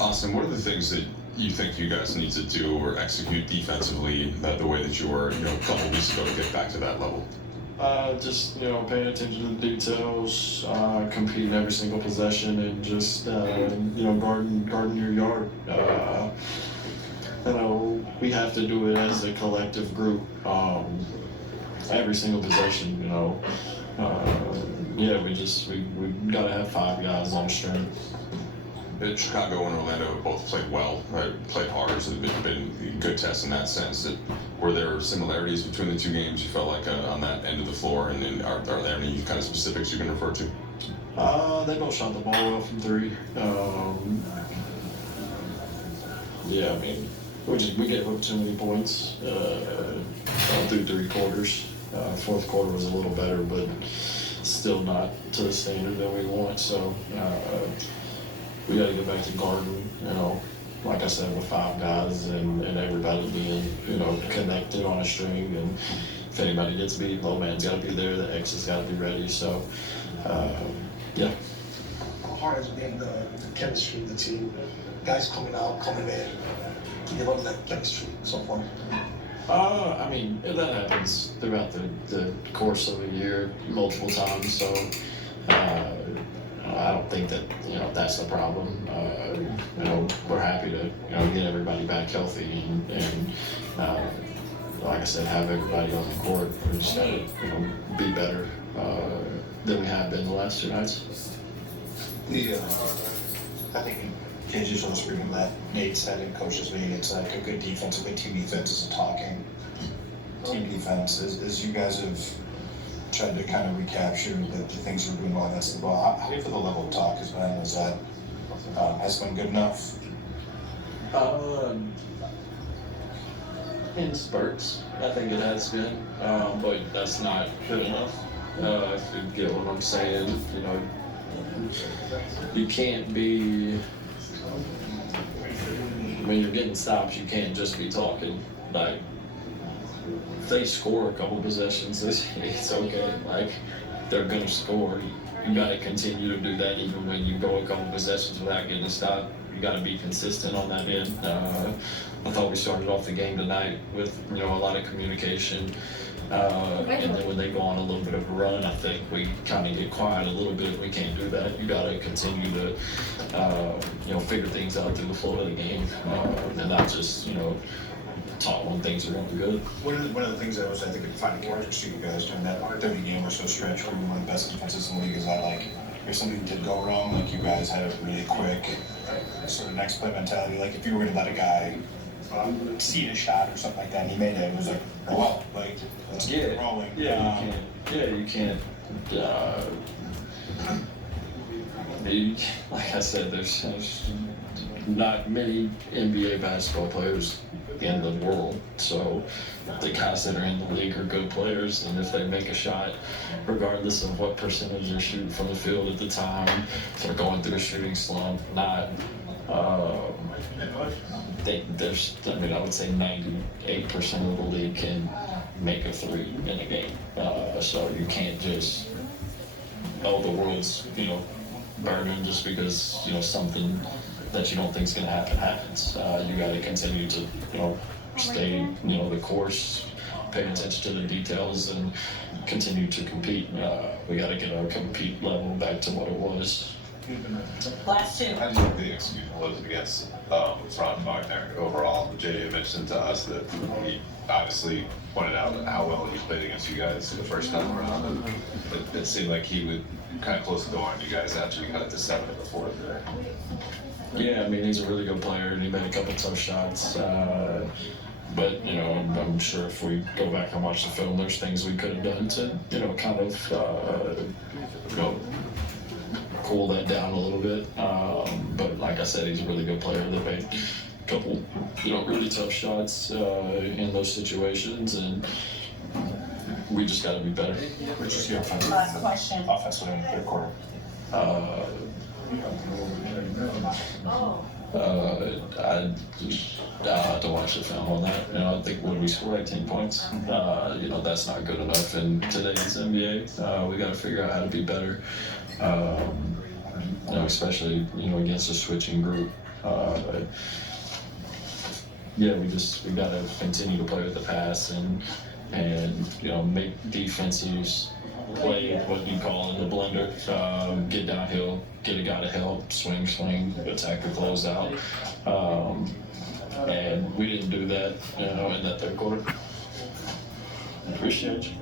Austin, what are the things that you think you guys need to do or execute defensively the way that you were, a couple weeks ago to get back to that level? Just paying attention to the details, competing every single possession, and just guarding your yard. We have to do it as a collective group. Every single possession. We gotta have 5 guys on the string. Chicago and Orlando have both played well, played hard, so they've been good tests in that sense. Were there similarities between the two games you felt like on that end of the floor, and are there any kind of specifics you can refer to? They both shot the ball well from three. We gave up too many points through 3 quarters. Fourth quarter was a little better, but still not to the standard that we want. So we got to get back to guarding. Like I said, with 5 guys and everybody being connected on a string. And if anybody gets beat, low man's got to be there. The X has got to be ready. So yeah. How hard has it been the chemistry of the team? Guys coming out, coming in. To give up that chemistry at some point? That happens throughout the course of a year multiple times, so I don't think that that's the problem. We're happy to get everybody back healthy and like I said, have everybody on the court. We just gotta be better than we have been the last 2 nights. I think KJ sort of speaking that Nate said in coaches meeting, it's like a good defense, a good team defense is a talking team defense. As you guys have tried to kind of recapture the things you're doing well against the ball, how do you feel the level of talk has been? Is that has been good enough? In spurts, I think it has been, but that's not good enough. If you get what I'm saying, you can't be. When you're getting stops, you can't just be talking. Like, if they score a couple possessions, it's okay. Like, they're gonna score. You gotta continue to do that even when you go a couple possessions without getting a stop. You gotta be consistent on that end. I thought we started off the game tonight with a lot of communication. And then when they go on a little bit of a run, I think we kind of get quiet a little bit. We can't do that. You got to continue to, figure things out through the flow of the game, and not just, talk when things are going good. One of the things that was, I think, a defining characteristic to you guys during that 30 game or so stretch where you were one of the best defenses in the league is that, like, if something did go wrong, like, you guys had a really quick sort of next play mentality. Like, if you were going to let a guy see a shot or something like that, and he made it, it was like, oh, well, like, let's keep it rolling. You can't. Like I said, there's not many NBA basketball players in the world, so the guys that are in the league are good players, and if they make a shot, regardless of what percentage they're shooting from the field at the time, if they're going through a shooting slump, not. I would say 98% of the league can make a 3 in a game. So you can't just, the world's, burning just because, something that you don't think is going to happens. You got to continue to, stay, the course, pay attention to the details, and continue to compete. We got to get our compete level back to what it was. Last 2. How do you think the execution was against Ron Wagner overall? JJ mentioned to us that he obviously pointed out how well he played against you guys the first time around, and it seemed like he would kind of close the door on you guys after you got it to 7 in the fourth there. Yeah, he's a really good player, and he made a couple tough shots. But, I'm sure if we go back and watch the film, there's things we could have done to, kind of, cool that down a little bit. But like I said, he's a really good player. They made a couple, really tough shots in those situations, and we just got to be better. Which is your Last question. offensively in the third quarter? I have to watch the film on that. I think when we score 18 points, that's not good enough in today's NBA. We got to figure out how to be better. especially against a switching group. But yeah, we got to continue to play with the pass and make defenses play what you call in the blender, get downhill, get a guy to help, swing, attack the closeout. And we didn't do that, in that third quarter. Appreciate you.